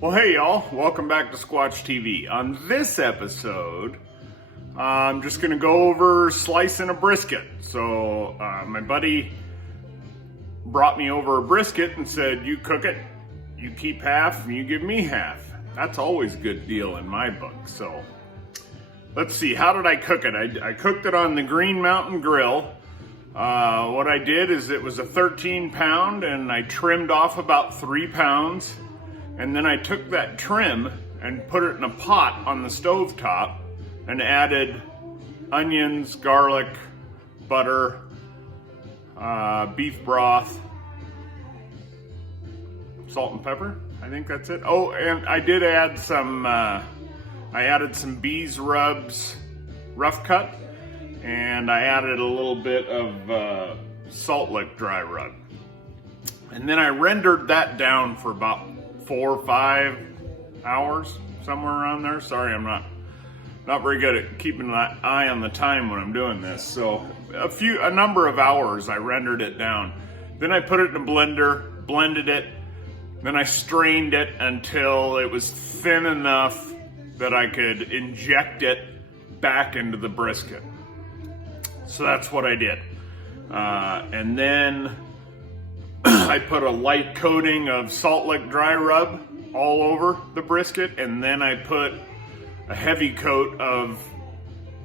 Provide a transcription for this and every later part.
Well, hey y'all, welcome back to Squatch TV. On this episode, I'm just gonna go over slicing a brisket. So my buddy brought me over a brisket and said, you cook it, you keep half, and you give me half. That's always a good deal in my book. So let's see, how did I cook it? I cooked it on the Green Mountain Grill. What I did is it was a 13 pound and I trimmed off about 3 pounds. And then I took that trim and put it in a pot on the stove top and added onions, garlic, butter, beef broth, salt and pepper. I think that's it. Oh, and I did add some, I added some Bees Rubs rough cut, and I added a little bit of salt lick dry rub. And then I rendered that down for about 4 or 5 hours, somewhere around there. Sorry, I'm not very good at keeping an eye on the time when I'm doing this. So a number of hours I rendered it down. Then I put it in a blender, blended it, then I strained it until it was thin enough that I could inject it back into the brisket. So that's what I did. And then I put a light coating of salt lick dry rub all over the brisket, and then I put a heavy coat of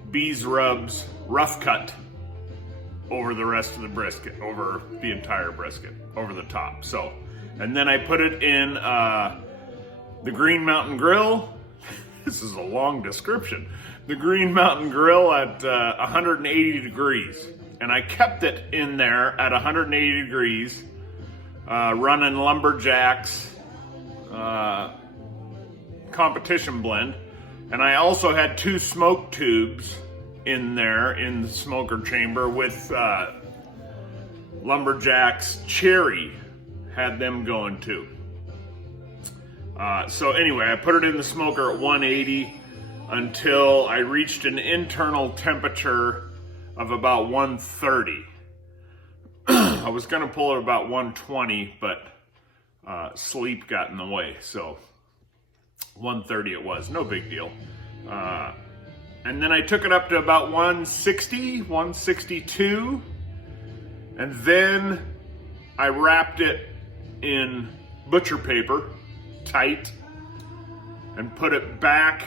Bees Rubs rough cut over the rest of the brisket, over the entire brisket, over the top. So, and then I put it in the Green Mountain Grill. This is a long description. The Green Mountain Grill at 180 degrees. And I kept it in there at 180 degrees, running lumberjacks competition blend. And I also had 2 smoke tubes in there in the smoker chamber with lumberjacks cherry, had them going too. So anyway, I put it in the smoker at 180 until I reached an internal temperature of about 130. I was gonna pull it about 120, but sleep got in the way, so 130 it was, no big deal. And then I took it up to about 160, 162, and then I wrapped it in butcher paper, tight, and put it back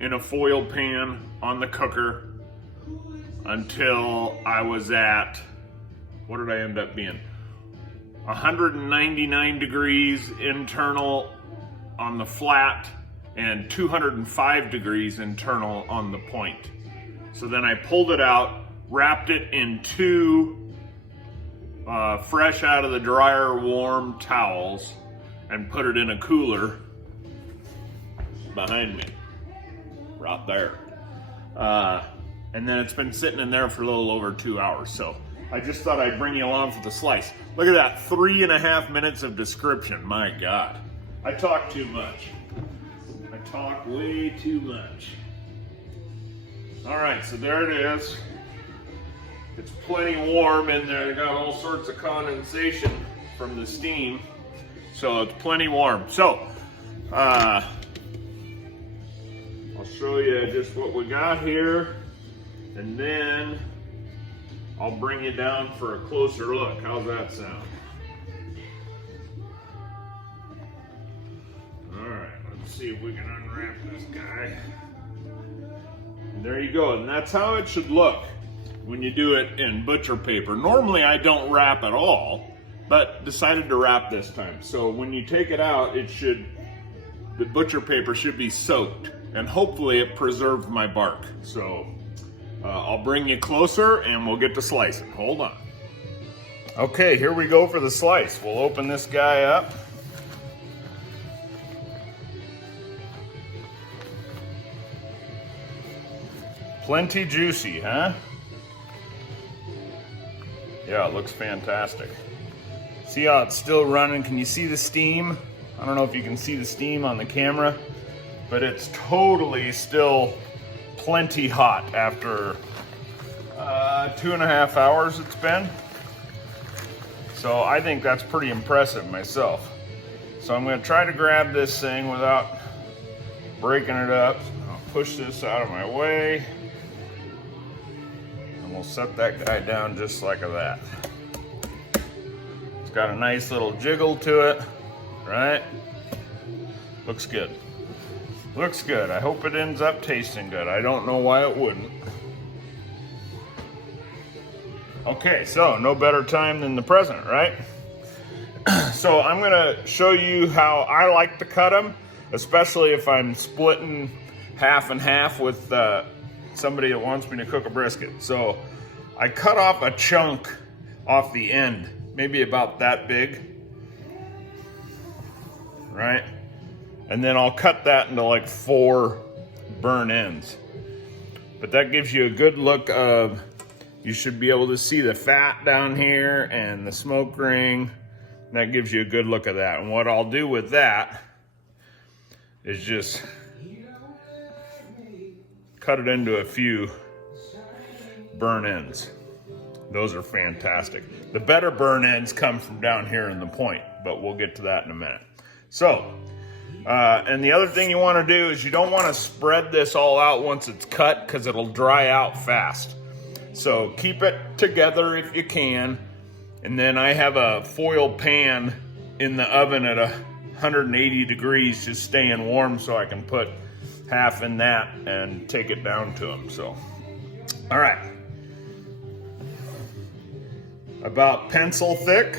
in a foil pan on the cooker until I was at, what did I end up being? 199 degrees internal on the flat and 205 degrees internal on the point. So then I pulled it out, wrapped it in 2 fresh out of the dryer warm towels, and put it in a cooler behind me, right there. And then it's been sitting in there for a little over 2 hours. So I just thought I'd bring you along for the slice. Look at that, 3.5 minutes of description. My God, I talk too much. I talk way too much. All right, so there it is. It's plenty warm in there. They got all sorts of condensation from the steam, so it's plenty warm. So, I'll show you just what we got here, and then I'll bring you down for a closer look. How's that sound? All right, let's see if we can unwrap this guy. And there you go, and that's how it should look when you do it in butcher paper. Normally I don't wrap at all, but decided to wrap this time. So when you take it out, the butcher paper should be soaked, and hopefully it preserved my bark. So I'll bring you closer and we'll get to slicing. Hold on. Okay, here we go for the slice. We'll open this guy up. Plenty juicy, huh? Yeah, it looks fantastic. See how it's still running? Can you see the steam? I don't know if you can see the steam on the camera, but it's totally still plenty hot after 2.5 hours it's been. So I think that's pretty impressive myself. So I'm gonna try to grab this thing without breaking it up. I'll push this out of my way. And we'll set that guy down just like that. It's got a nice little jiggle to it, right? Looks good. Looks good. I hope it ends up tasting good. I don't know why it wouldn't. Okay, so no better time than the present, right? So I'm gonna show you how I like to cut them, especially if I'm splitting half and half with somebody that wants me to cook a brisket. So I cut off a chunk off the end, maybe about that big, right? And then I'll cut that into like 4 burn ends. But that gives you a good look of, you should be able to see the fat down here and the smoke ring. That gives you a good look of that. And what I'll do with that is just cut it into a few burn ends. Those are fantastic. The better burn ends come from down here in the point, but we'll get to that in a minute. So, and the other thing you want to do is you don't want to spread this all out once it's cut because it'll dry out fast. So keep it together if you can. And then I have a foil pan in the oven at 180 degrees, just staying warm so I can put half in that and take it down to them. So, all right. About pencil thick.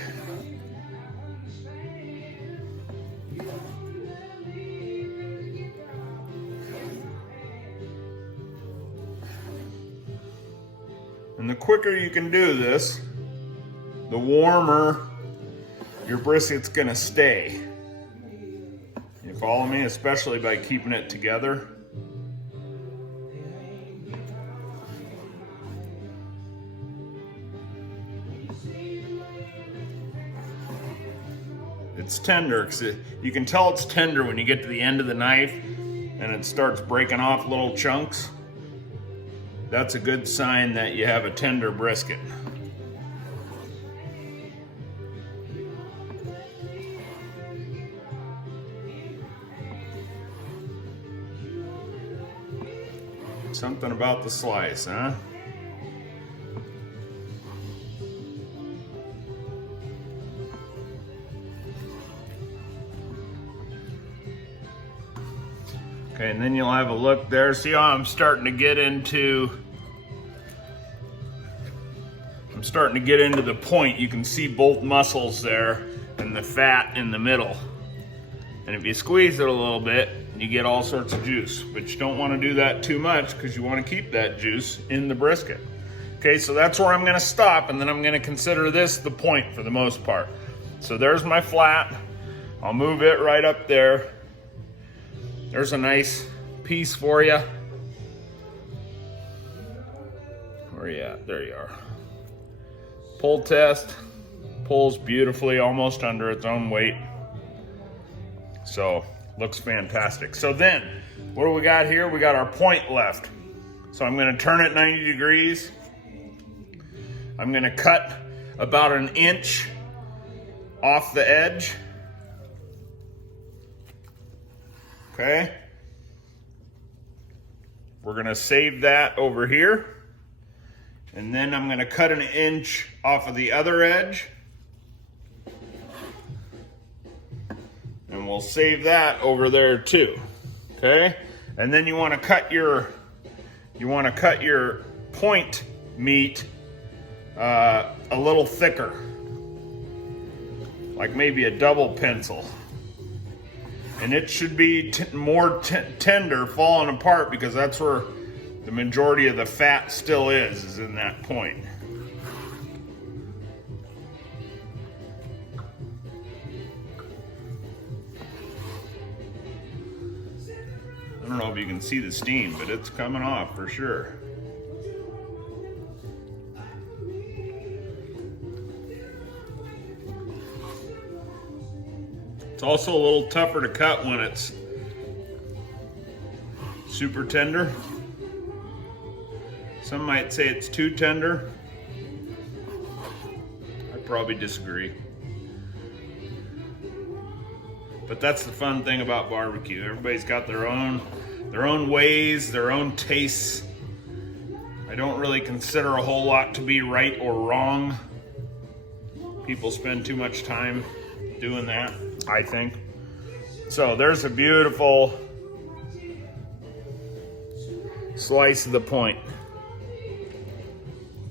And the quicker you can do this, the warmer your brisket's gonna stay. You follow me? Especially by keeping it together. It's tender, because you can tell it's tender when you get to the end of the knife and it starts breaking off little chunks. That's a good sign that you have a tender brisket. Something about the slice, huh? Okay, and then you'll have a look there. See how I'm starting to get into the point. You can see both muscles there and the fat in the middle. And if you squeeze it a little bit, you get all sorts of juice, but you don't want to do that too much because you want to keep that juice in the brisket. Okay, so that's where I'm going to stop, and then I'm going to consider this the point for the most part. So there's my flat. I'll move it right up there. There's a nice piece for you. Where are you at? There you are. Pull test. Pulls beautifully, almost under its own weight. So, looks fantastic. So then, what do we got here? We got our point left. So I'm gonna turn it 90 degrees. I'm gonna cut about 1 inch off the edge. Okay. We're gonna save that over here. And then I'm gonna cut 1 inch off of the other edge. And we'll save that over there too. Okay? And then you want to cut your point meat a little thicker. Like maybe a double pencil. And it should be more tender, falling apart, because that's where the majority of the fat still is in that point. I don't know if you can see the steam, but it's coming off for sure. It's also a little tougher to cut when it's super tender. Some might say it's too tender. I probably disagree. But that's the fun thing about barbecue. Everybody's got their own ways, their own tastes. I don't really consider a whole lot to be right or wrong. People spend too much time doing that, I think. So there's a beautiful slice of the point.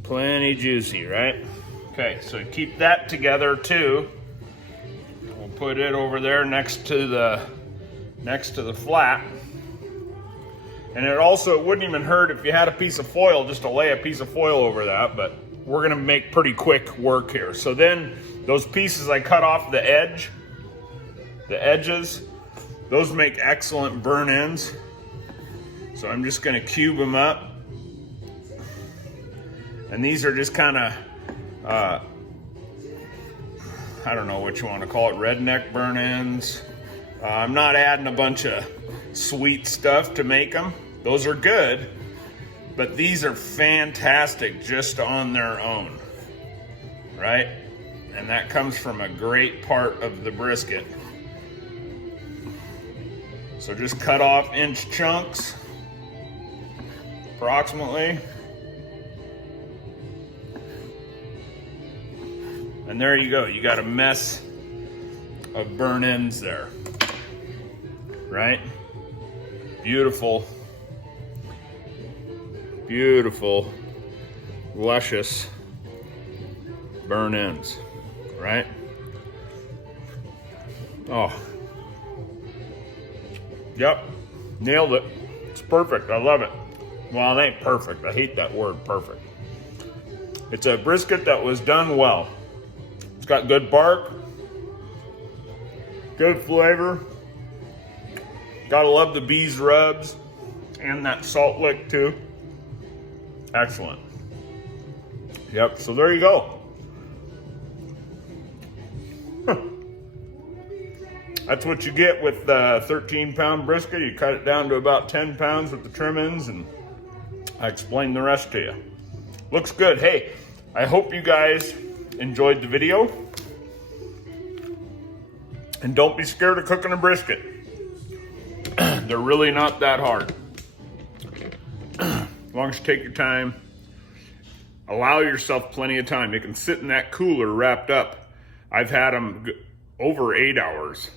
Plenty juicy, right? Okay, so keep that together too. We'll put it over there next to the flat. And it wouldn't even hurt if you had a piece of foil just to lay a piece of foil over that, but we're gonna make pretty quick work here. So then those pieces I cut off the edges, those make excellent burn ends. So I'm just gonna cube them up. And these are just kind of, I don't know what you want to call it, redneck burn ends. I'm not adding a bunch of sweet stuff to make them. Those are good, but these are fantastic just on their own, right? And that comes from a great part of the brisket. So just cut off inch chunks, approximately. And there you go, you got a mess of burn ends there, right? Beautiful, beautiful, luscious burn ends, right? Oh, yep, nailed it. It's perfect, I love it. Well, it ain't perfect, I hate that word, perfect. It's a brisket that was done well. It's got good bark, good flavor. Gotta love the bees rubs and that salt lick too. Excellent. Yep, so there you go. That's what you get with the 13-pound brisket. You cut it down to about 10 pounds with the trim-ins, and I explained the rest to you. Looks good. Hey, I hope you guys enjoyed the video. And don't be scared of cooking a brisket. They're really not that hard. As long as you take your time, allow yourself plenty of time. They can sit in that cooler wrapped up. I've had them over 8 hours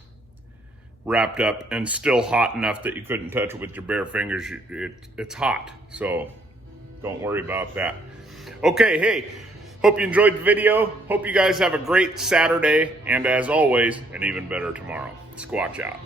wrapped up and still hot enough that you couldn't touch it with your bare fingers. It's hot, so don't worry about that. Okay, hey, hope you enjoyed the video. Hope you guys have a great Saturday, and as always, an even better tomorrow. Squatch out.